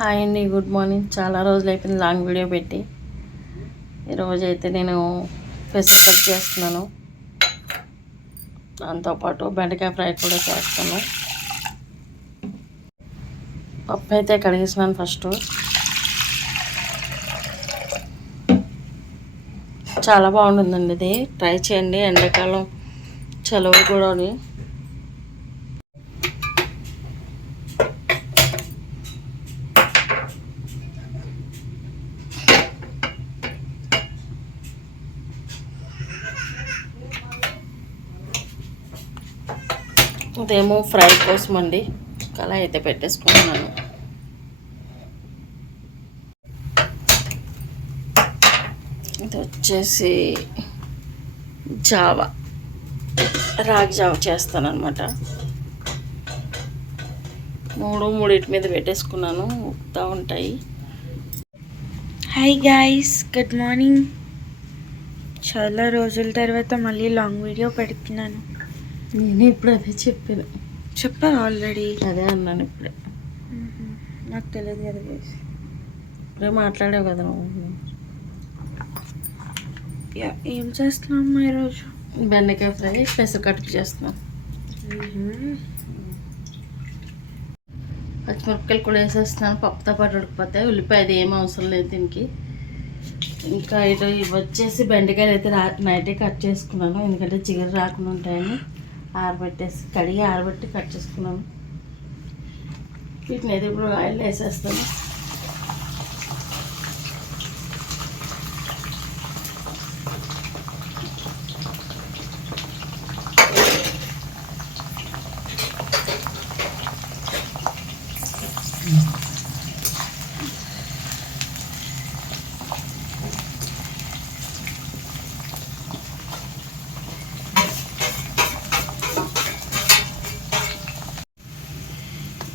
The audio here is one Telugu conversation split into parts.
హాయ్ అండి, గుడ్ మార్నింగ్. చాలా రోజులు అయిపోయింది లాంగ్ వీడియో పెట్టి. ఈరోజు అయితే నేను పెసలు కట్ చేస్తున్నాను, దాంతోపాటు బెండకాయ ఫ్రై కూడా చేస్తాను. పప్పు అయితే కడిగేసినాను ఫస్ట్. చాలా బాగుంటుందండి, ఇది ట్రై చేయండి. ఎండాకాలం చలువ కూడా. ఇదేమో ఫ్రై కోసం అండి, కళాయి అయితే పెట్టేసుకుంటున్నాను. ఇది వచ్చేసి జావా, రాగి జావా చేస్తానన్నమాట. మూడింటి మీద పెట్టేసుకున్నాను, ఉప్పుతా ఉంటాయి. Hi guys, good morning. చాలా రోజుల తర్వాత మళ్ళీ లాంగ్ వీడియో పెడుతున్నాను. నేను ఇప్పుడు అదే చెప్పాను ఆల్రెడీ, అదే అన్నాను ఇప్పుడే. నాకు తెలియదు కదా గైస్, ఇప్పుడే మాట్లాడావు కదా నువ్వు. ఏం చేస్తున్నామ్మా ఈరోజు? బెండకాయ ఫ్రై, పెసర కట్టు చేస్తున్నాను. పచ్చిమిరపకాయలు కూడా వేసేస్తున్నాను, పప్పుతో పాటు ఉడికిపోతాయి. ఉల్లిపాయ అది ఏం అవసరం లేదు దీనికి. ఇంకా ఇవి వచ్చేసి బెండకాయలు అయితే నైటే కట్ చేసుకున్నాను, ఎందుకంటే చిగురు రాకుండా ఉంటాయని. కడిగి ఆరబెట్టి కట్ చేసుకున్నాను. వీటిని అయితే ఇప్పుడు ఆయిల్ వేసేస్తాను.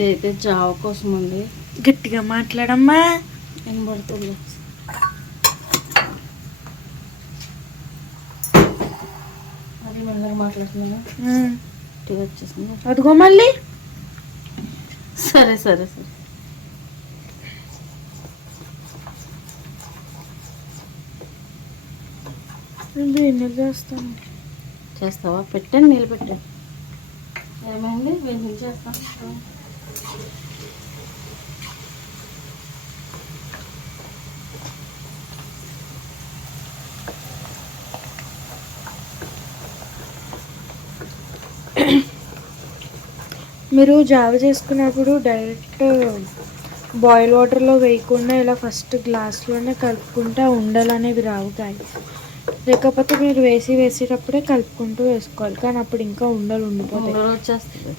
ఇదైతే జావ కోసం ఉంది. గట్టిగా మాట్లాడమ్మా, వినబడుతుంది. అది మెల్లగా మాట్లాడుతున్నా, వచ్చేసింది. అదిగో మళ్ళీ. సరే సరే సరే, ఎన్ని చేస్తావా? పెట్టండి, నీళ్ళు పెట్టండి. ఏమైంది? వెన్నీళ్ళు చేస్తాను. మీరు జావ చేసుకున్నప్పుడు డైరెక్ట్ బాయిల్ వాటర్లో వేయకుండా ఇలా ఫస్ట్ గ్లాస్లోనే కలుపుకుంటే ఉండలు అనేవి రావు గాయస్. లేకపోతే మీరు వేసేటప్పుడే కలుపుకుంటూ వేసుకోవాలి, కానీ అప్పుడు ఇంకా ఉండలు ఉండిపోతాయి. వచ్చేస్తుంది.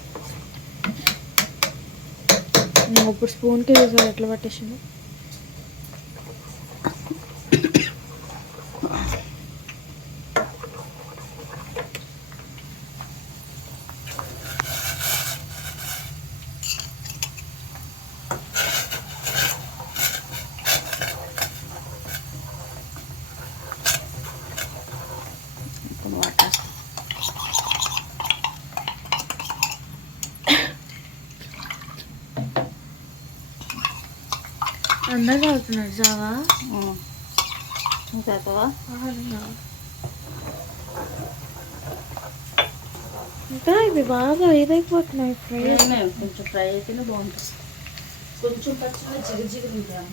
ఇప్పుడు స్పూన్కి వేసారు, ఎట్లా పట్టేసింది. అందరు తాగుతున్నారు జావా. ఇంకా ఇవి బాగా ఇదైపోతున్నాయి. ఫ్రై కొంచెం ఫ్రై అయితేనే బాగుంటుంది. కొంచెం పచ్చిగా జిగురు ఉంటాయి.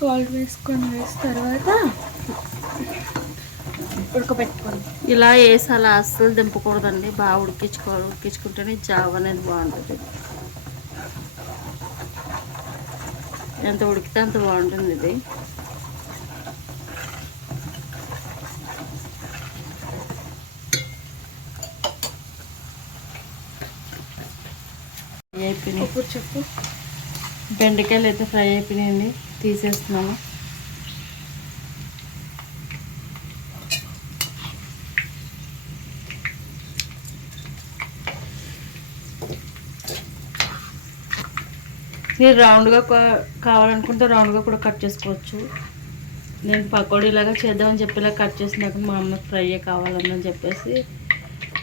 సాల్ట్ వేసుకొని తర్వాత ఉడకబెట్టుకోండి. ఇలా వేసి అలా అస్సలు దింపకూడదండి, బాగా ఉడికించుకుంటేనే జావ అనేది బాగుంటుంది. ఎంత ఉడికితే అంత బాగుంటుంది ఇది. అయిపోయినాయి. ఇప్పుడు చెప్పు. బెండకాయలు అయితే ఫ్రై అయిపోయినాయండి, తీసేస్తున్నాను. మీరు రౌండ్గా కావాలనుకుంటే రౌండ్గా కూడా కట్ చేసుకోవచ్చు. నేను పకోడీలాగా చేద్దామని చెప్పి ఇలా కట్ చేసినాక మా అమ్మ ఫ్రై కావాలని చెప్పేసి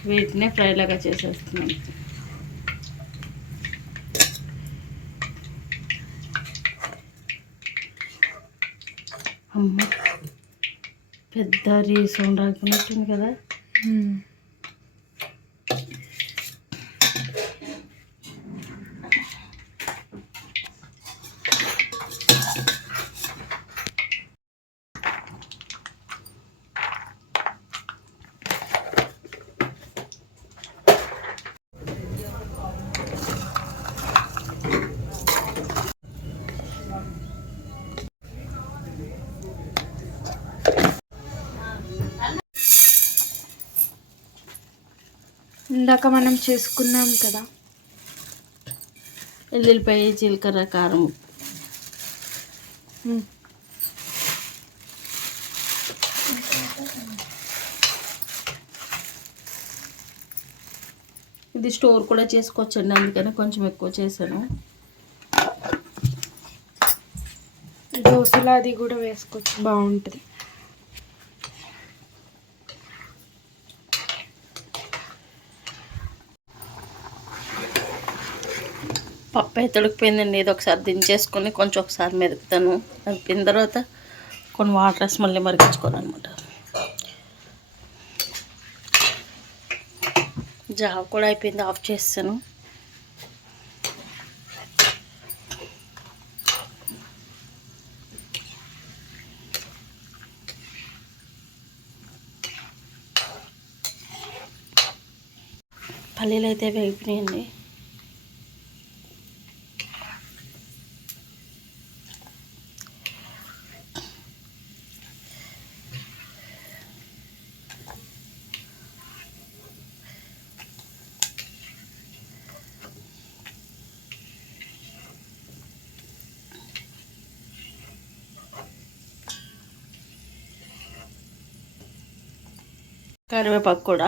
వీటినే ఫ్రైలాగా చేసేస్తున్నాను. అమ్మ పెద్ద రీసౌండ్ రాకున్నట్టుంది కదా. ఇందాక మనం చేసుకున్నాం కదా ఎల్లుల్లిపాయ, జీలకర్ర, కారం. ఇది స్టోర్ కూడా చేసుకోవచ్చండి, అందుకని కొంచెం ఎక్కువ చేశాను. దోశలు అది కూడా వేసుకోవచ్చు, బాగుంటుంది. పప్పు అయితే ఉడికిపోయిందండి. ఇది ఒకసారి దించేసుకొని కొంచెం ఒకసారి మెదుపుతాను. మెదిపిన తర్వాత కొన్ని వాటర్ వేసి మళ్ళీ మరిగించుకోవాలన్నమాట. జావ కూడా అయిపోయింది, ఆఫ్ చేస్తాను. పల్లీలు అయితే వేగిపోయినాయండి. కరివేపాకు కూడా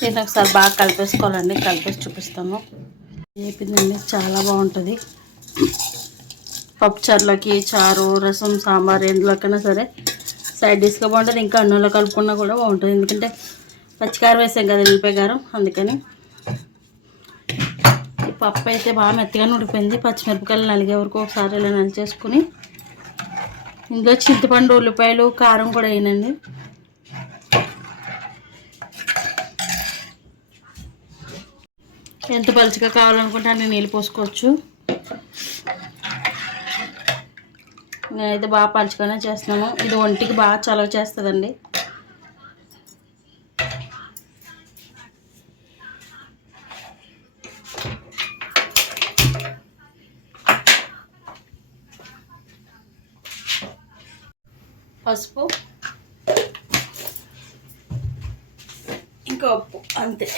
దీన్ని ఒకసారి బాగా కలిపేసుకోవాలండి. కలిపేసి చూపిస్తాను. వేపిందండి, చాలా బాగుంటుంది. పప్పుచారులోకి, చారు, రసం, సాంబార్ ఎందులోకైనా సరే సైడ్ డిష్గా బాగుంటుంది. ఇంకా అన్నంలో కలుపుకున్నా కూడా బాగుంటుంది, ఎందుకంటే పచ్చికారం వేసాం కదా, ఎల్లిపాయ కారం, అందుకని. ఈ పప్పు అయితే బాగా మెత్తగానే ఉడిపోయింది. పచ్చిమిరపకాయలు నలిగే వరకు ఒకసారి ఇలా నలిచేసుకుని ఇందులో చింతపండు, ఉల్లిపాయలు, కారం కూడా వేయనండి. ఎంత పలుచగా కావాలనుకుంటే అన్ని నీళ్ళు పోసుకోవచ్చు. నేనైతే బాగా పలుచగానే చేస్తున్నాను. ఇది ఒంటికి బాగా చలవ చేస్తుందండి. పసుపు, ఇంకా ఉప్పు, అంతే.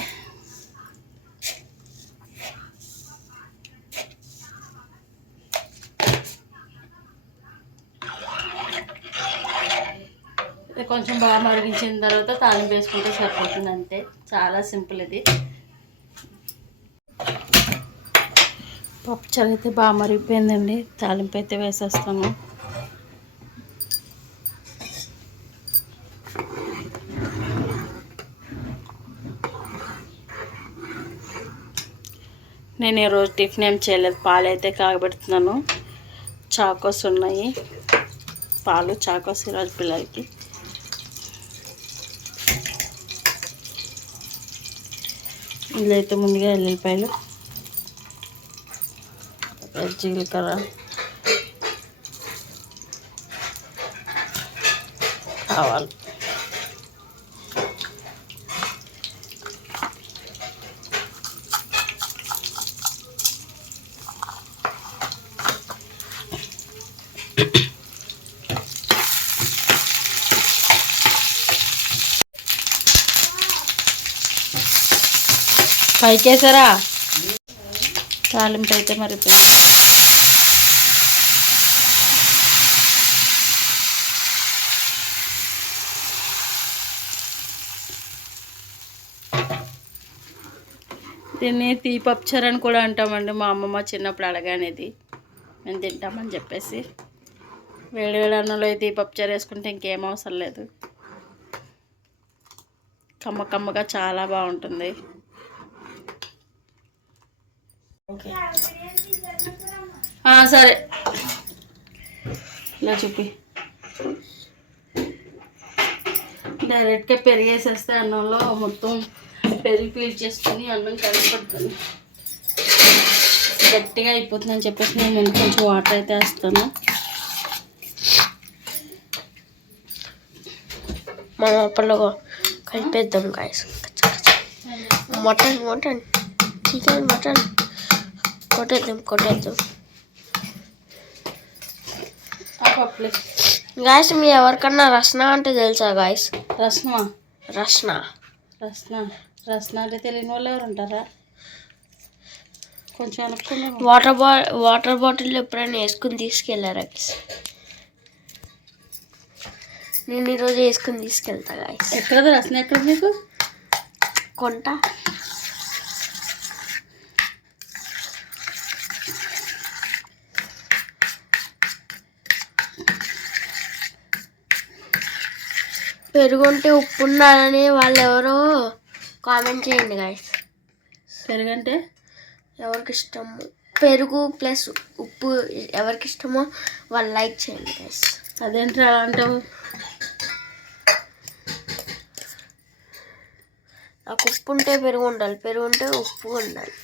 కొంచెం బాగా మరిగించిన తర్వాత తాలింపు వేసుకుంటే సరిపోతుంది, అంతే. చాలా సింపుల్ ఇది. పప్పుచారు అయితే బాగా మరిగిపోయిందండి. తాలింపు అయితే వేసేస్తాను. నేను ఈరోజు టిఫిన్ ఏం చేయలేదు, పాలు అయితే కాగబెడుతున్నాను. చాకోస్ ఉన్నాయి, పాలు చాకోస్ ఈరోజు పిల్లలకి. ఇందులో అయితే ముందుగా ఎల్లుల్లిపాయలు, జీలకర్ర, ఆవాలు, పైకేసారా తాలింపు అయితే మరి దీన్ని తీపప్చర్ అని కూడా అంటామండి. మా అమ్మమ్మ చిన్నప్పుడు అడగానేది మేము తింటామని చెప్పేసి. వేడి వేడి అన్నంలో తీపప్చర్ వేసుకుంటే ఇంకేం అవసరం లేదు. కమ్మ కమ్మగా చాలా బాగుంటుంది. సరే ఇలా చూపి. డైరెక్ట్గా పెరిగేసేస్తే అన్నంలో మొత్తం పెరుగు పీల్ చేసుకొని అన్నం కలిపడుతుంది, గట్టిగా అయిపోతుందని చెప్పేసి నేను కొంచెం వాటర్ అయితే వేస్తాను. మనం అప్పట్లో కలిపేద్దాం గాయస్. మటన్ చికెన్ మటన్ కొట్టేద్దాం గాయస్. మీ ఎవరికన్నా రస్నా అంటే తెలుసా గాయస్? రస్నా అంటే తెలియని వాళ్ళు ఎవరు ఉంటారా? కొంచెం అనుకున్నా. వాటర్ బాటిల్ ఎప్పుడైనా వేసుకుని తీసుకెళ్ళారా గాయస్? నేను ఈరోజు వేసుకుని తీసుకెళ్తా గాయస్. ఎక్కడ రస్నా ఎక్కడ మీకు కొంట? పెరుగుంటే ఉప్పు ఉండాలని వాళ్ళు ఎవరో కామెంట్ చేయండి గాయస్. పెరుగంటే ఎవరికి ఇష్టమో, పెరుగు ప్లస్ ఉప్పు ఎవరికి ఇష్టమో వాళ్ళు లైక్ చేయండి గాయస్. అదేంటి అలా అంటావు? నాకు ఉప్పు ఉంటే పెరుగు ఉండాలి, పెరుగు ఉంటే ఉప్పు ఉండాలి.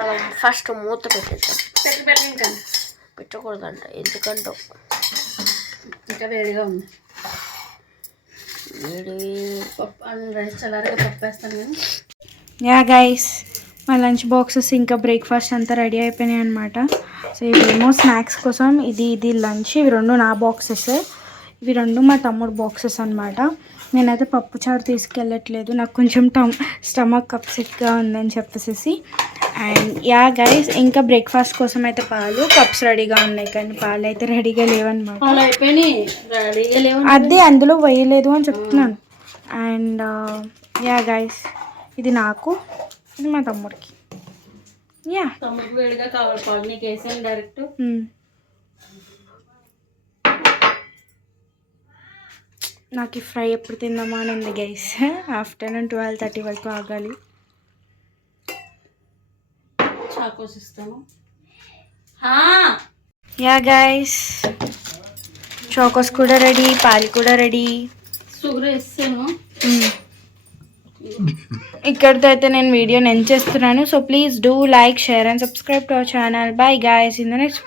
మనం ఫస్ట్ మూత పెట్టేద్దాం. పెట్టకూడదంట, ఎందుకంటే ఇంకా వేడిగా ఉంది. రైస్ చల్లారగా పప్పు వేస్తాను కానీ. యా గైస్, మా లంచ్ బాక్సెస్ ఇంకా బ్రేక్ఫాస్ట్ అంతా రెడీ అయిపోయినాయి అనమాట. సో ఇవేమో స్నాక్స్ కోసం, ఇది లంచ్. ఇవి రెండు నా బాక్సెస్, ఇవి రెండు మా తమ్ముడు బాక్సెస్ అనమాట. నేనైతే పప్పు చారు తీసుకెళ్ళట్లేదు, నాకు కొంచెం స్టమక్ అప్సెట్గా ఉందని చెప్పేసి. అండ్ యా గైస్, ఇంకా బ్రేక్ఫాస్ట్ కోసం అయితే కప్స్ రెడీగా ఉన్నాయి, కానీ పాలు అయితే రెడీగా లేవన్నమాట. అదే అందులో వేయలేదు అని చెప్తున్నాను. అండ్ యా గైస్, ఇది నాకు, ఇది మా తమ్ముడికి. యా తమ్ముడికి వేడిగా కావాలి పాలు, నీకు వేసాను డైరెక్ట్. నాకు ఈ ఫ్రై ఎప్పుడు తిందామా అని ఉంది గైస్. ఆఫ్టర్నూన్ 12:30 వరకు ఆగాలి. చాకోసిస్తాను. యా గైస్, చాకోస్ కూడా రెడీ, పాలు కూడా రెడీ. షుగర్ వేస్తాను. ఇక్కడితో అయితే నేను వీడియోని ఎండ్ చేస్తున్నాను. So please do like, share and subscribe to our channel. Bye guys, in the next